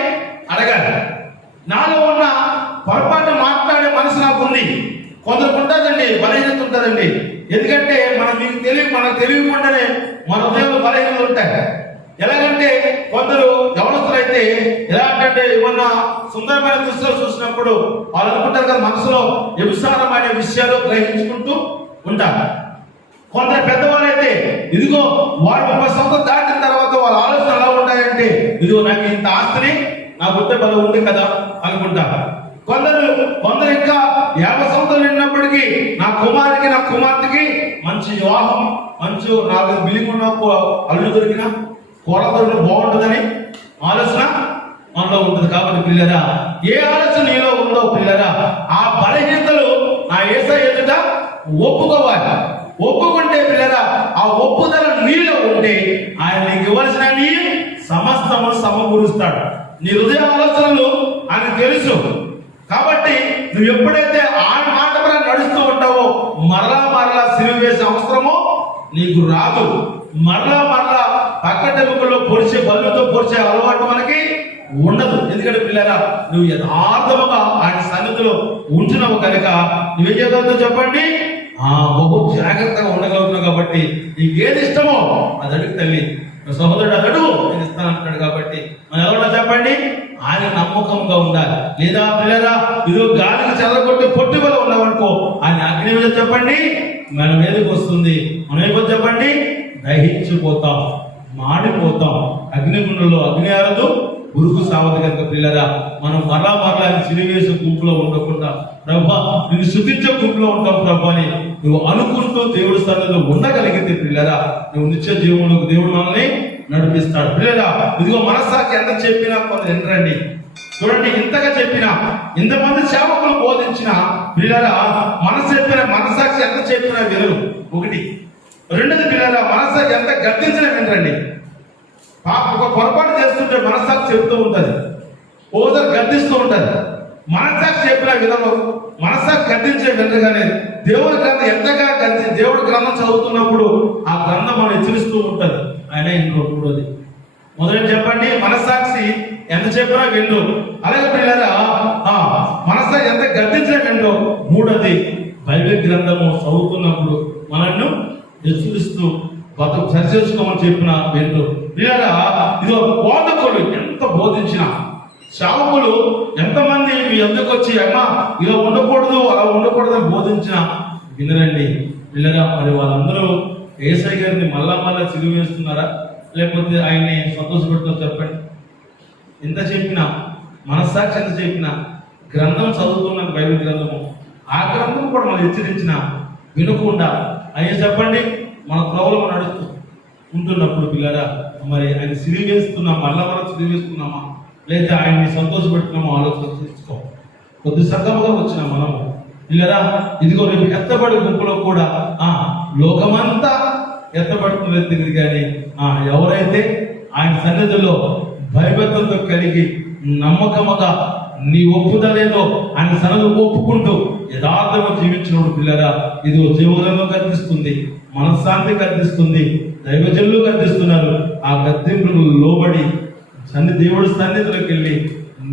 అడగాలి. నాలో ఉన్న పొరపాటు మాట్లాడే మనసు నాకు ఉంది. కొందరికి ఉంటుందండి, బలహీనత ఉంటుందండి. ఎందుకంటే మనకు తెలియకుండానే మన ఉదయంలో బలహీనతలు ఉంటాయి. ఎలాగంటే కొందరు గమనిస్తులు అయితే ఎలా అంటే ఏమన్నా సుందరమైన దృశ్యాలు చూసినప్పుడు వాళ్ళు అనుకుంటారు కదా, మనసులో వ్యభిచారమైన విషయాలు గ్రహించుకుంటూ ఉంటారు. కొందరు పెద్దవాళ్ళు అయితే ఇదిగో వాడు 30 సంవత్సరాలు దాటిన తర్వాత వాళ్ళ ఆలోచన ఎలా ఉంటాయంటే ఇదిగో నాకు ఇంత ఆస్తిని నా గుడ్డ బలం ఉంది కదా అనుకుంటారు. కొందరు ఇంకా 50 సంవత్సరాలు నిన్నప్పటికీ నా కుమారుడికి నా కుమార్తెకి మంచి వివాహం, మంచి 4 బిల్లింగ్ అల్లు దొరికిన కూర దొరికిన బాగుంటుందని ఆలోచన మనలో ఉంటుంది. కాబట్టి పిల్లరా, ఏ ఆలోచన నీలో ఉందో పిల్లరా, ఆ బలహీనతలు నా యేసయ్య ఎదుట ఒప్పుకోవాలి. ఒప్పుకుంటే పిల్లరా, ఆ ఒప్పుదల నీలో ఉంటే ఆయన నీకు ఇవ్వాల్సిన నీ సమస్తము సమకూరుస్తాడు. నీ హృదయ ఆలోచనలు ఆయన తెలుసు. కాబట్టి నువ్వు ఎప్పుడైతే ఆయన మాట పైన నడుస్తూ ఉంటావో మరలా సిలువ వేసే అవసరము నీకు రాదు. మరలా పక్కటెముకల్లో పొడిచే బల్లుతో పొడిచే అలవాటు మనకి ఉండదు. ఎందుకంటే పిల్లరా, నువ్వు యథార్థముగా ఆయన సన్నిధిలో ఉంటున్నావు కనుక నువ్వేం చేయగలుగుతావు చెప్పండి? బహు జాగ్రత్తగా ఉండగలుగుతున్నావు. కాబట్టి నీకు ఏది ఇష్టమో అది అడుగు తల్లి. సహోదరుడు అతడు నేను ఇస్తాను అంటున్నాడు. కాబట్టి మనం ఎవరన్నా చెప్పండి, ఆయన నమ్మకంగా ఉండాలి. లేదా పిల్లరా, ఇదో గాలికి చెదరగొట్టి పొట్టుబల ఉన్నామనుకో ఆయన అగ్ని మీద చెప్పండి మన మీదకి వస్తుంది. మనం ఏమో చెప్పండి, దహించిపోతాం, మాడిపోతాం. అగ్నిగుండంలో అగ్ని ఆరదు, పురుగు సావదు. కనుక పిల్లరా, మనం మరలా సిరివేసే గుంపులో ఉండకుండా ప్రభా నిన్ను శుద్ధించే గుంపులో ఉంటాం ప్రభా అని నువ్వు అనుకుంటూ దేవుడి స్థానంలో ఉండగలిగితే పిల్లరా, నువ్వు నిత్య జీవనంలోకి దేవుడు మనల్ని నడిపిస్తాడు. పిల్లరా, ఇదిగో మనస్సాకి ఎంత చెప్పినా కొందరు వినరండి. చూడండి, ఇంతగా చెప్పినా, ఇంతమంది సేవకులు బోధించిన పిల్లరా, మనస్సాక్షి ఎంత చెప్పినా వినరు. ఒకటి. రెండోది పిల్లరా, మనస్సాకి ఎంత గద్దించినా వినరండి. ఒక పొరపాటు చేస్తుంటే మనస్సాక్షి చెబుతూ ఉంటుంది, ఓదరు గద్దిస్తూ ఉంటుంది. మనస్సాక్షి చెప్పినా వినరు, మనస్సాక్షి గద్దించే వినరు. కానీ దేవుడి గ్రంథం ఎంతగా దేవుడి గ్రంథం చదువుతున్నప్పుడు ఆ గ్రంథం మనం హెచ్చరిస్తూ ఉంటుంది. ఆయన ఇంకోటి మొదటి చెప్పండి, మనస్సాక్షి ఎంత చెప్పినా వినరు. అలాగే పిల్లరా, మనస్సాక్షి ఎంత గద్దించినా వినరు. మూడోది, బైబిల్ గ్రంథము చదువుతున్నప్పుడు మనల్ని హెచ్చరిస్తూ సరి చేసుకోమని చెప్పిన వింటూ. పిల్లరా, ఇదో బోధకులు ఎంత బోధించినా, సేవకులు ఎంతమంది మీ ఎందుకు వచ్చి అమ్మా ఇలా ఉండకూడదు అలా ఉండకూడదు అని బోధించినా వినరండి. పిల్లరా, మరి వాళ్ళందరూ యేసయ్య గారిని మళ్ళా సిలువ వేస్తున్నారా, లేకపోతే ఆయన్ని సంతోషపెడుతున్నారు చెప్పండి? ఎంత చెప్పినా, మనస్సాక్షి ఎంత చెప్పినా, గ్రంథం చదువుతున్న బైబిల్ గ్రంథము, ఆ గ్రంథం కూడా మనం హెచ్చరించిన వినకుండా ఆయన చెప్పండి మన త్రోవలో మనం నడుస్తూ ఉంటున్నప్పుడు పిల్లరా, మరి ఆయన సిలువ వేస్తున్నాం, మళ్ళా సిలువ వేస్తున్నామా, లేదా ఆయన్ని సంతోషపెడుతున్నామో ఆలోచన చేసుకో. కొద్ది సంఘముగా వచ్చిన మనము పిల్లరా, ఇదిగో రేపు ఎత్తబడి గుంపులో కూడా లోకమంతా ఎత్తబడుతున్నది తెలియదు. కానీ ఎవరైతే ఆయన సన్నిధిలో భయభక్తులతో కలిగి నమ్మకముగా నీ ఒప్పుదలేదో ఆయన సన్నిధిలో ఒప్పుకుంటూ యథార్థంగా జీవించినప్పుడు పిల్లరా, ఇదిగో జీవనంలో కనిపిస్తుంది, మనశ్శాంతి కనిపిస్తుంది, దైవజనులు కనిపిస్తున్నారు. ఆ గద్దెంపులకు లోబడి దేవుడి సన్నిధిలోకి వెళ్ళి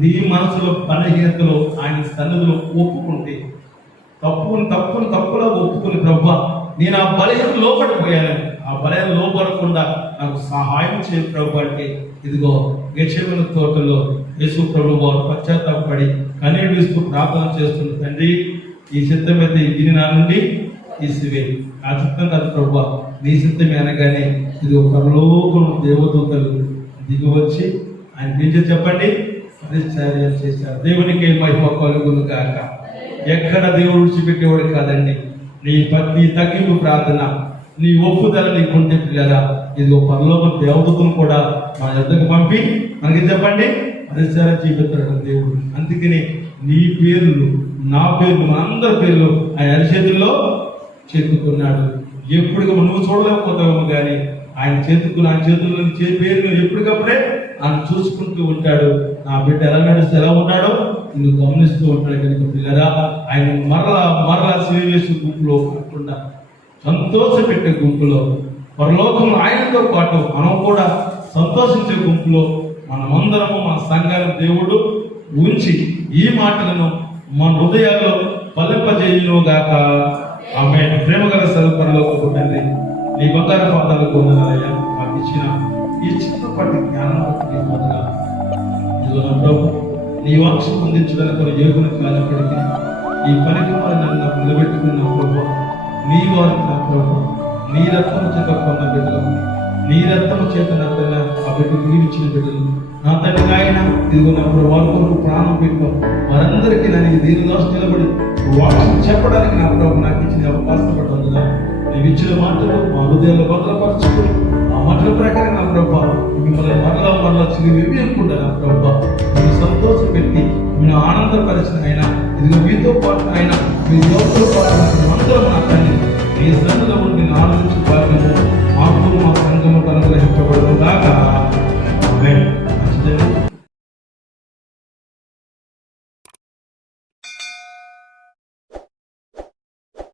నీ మనసులో బలహీనతలో ఆయన సన్నిధిలో ఒప్పుకుంటే తప్పులో ఒప్పుకుని ప్రభా నేను ఆ బలహీన లోపడిపోయాను, ఆ బలహీన లోపడకుండా నాకు సహాయం చేయ ప్రభు అంటే ఇదిగో గెత్సేమనే తోటలో యేసు ప్రభు వారు పశ్చాత్తాపడి కన్నీళ్లు ఇస్తూ ప్రార్థన చేస్తున్న తండ్రి, ఈ చిత్తం అయితే ఇది నా నుండి తీసివే, ఆ చిత్తం కాదు ప్రభు నీ చిత్తమే అనగానే ఇది ఒక పరలోకం దేవదూతలు దిగి వచ్చి ఆయన నిజం చెప్పండి పరిచర్య చేశారు. దేవునికి మహిమ కలుగును గాక. ఎక్కడ దేవుడు విడిచిపెట్టేవాడు కాదండి. నీ తగ్గింపు ప్రార్థన, నీ ఒప్పుదల నీకుంటే పిల్లరా, ఇది ఒక పరలోక దేవదూతను కూడా మన యొద్దకు పంపి మనకి చెప్పండి ప్రచారం చేపెడతాడు దేవుడు. అందుకని నీ పేర్లు, నా పేర్లు, మన అందరి పేర్లు ఆయన అరిచేతుల్లో చెక్కుకున్నాడు. ఎప్పుడు నువ్వు చూడలేకపోతావు కానీ ఆయన చేతుల్లో పేర్లు ఎప్పటికప్పుడే ఆయన చూసుకుంటూ ఉంటాడు. నా బిడ్డ ఎలా నడిస్తే ఎలా ఉన్నాడో నువ్వు గమనిస్తూ ఉంటాడు. కనుక పిల్లరా, ఆయన మరలా శ్రీవేశ గుంపులో కాకుండా సంతోషపెట్టే గుంపులో, పరలోకంలో ఆయనతో పాటు మనం కూడా సంతోషించే గుంపులో మనమందరము మన సంఘాన్ని దేవుడు ఉంచి ఈ మాటలను మన హృదయాల్లో ఫలింపజేయును గాక. ఆమె ప్రేమ గల సర్వపరలోకపు తండ్రి, నీ బంగారు పాదాలకు వందనాలయ్యా. మాకు ఇచ్చిన ఈ చిన్నపాటి జ్ఞానాన్ని మొదలుగా నీ వాక్యం అందించడానికి కొన్ని ఏగుని కాలపడికి ఈ పనికి నన్ను నాకు నిలబెట్టుకున్న ప్రభు, నీ వారికి నా ప్రభు, నీ రక్తము చేత కొన్న బిడ్డలు, నీ రక్తము చేత నా ఆ బిడ్డకు నీవిచ్చిన బిడ్డలు నా తండ్రి ఆయన ఇదిగోనప్పుడు వారి కొరకు ప్రాణం పెట్టు వారందరికీ నన్ను దీని దోష నిలబడి వాక్యం చెప్పడానికి నా ప్రభు నాకు ఇచ్చిన అవకాశం పడుతుందిగా నీవు ఇచ్చిన మాటలు మా హృదయాల్లో భద్రపరచుకుని ఆ మాటల ప్రకారం నా ప్రభు మిమ్మల్ని మరలా చిరిగి అనుకుంటా నా ప్రభు మీరు సంతోషం పెట్టి మీరు ఆనందపరిచిన ఆయన ఇదిగో మీతో పాటు ఆయన మీ యువకులు పాటు అందరూ నా తండ్రి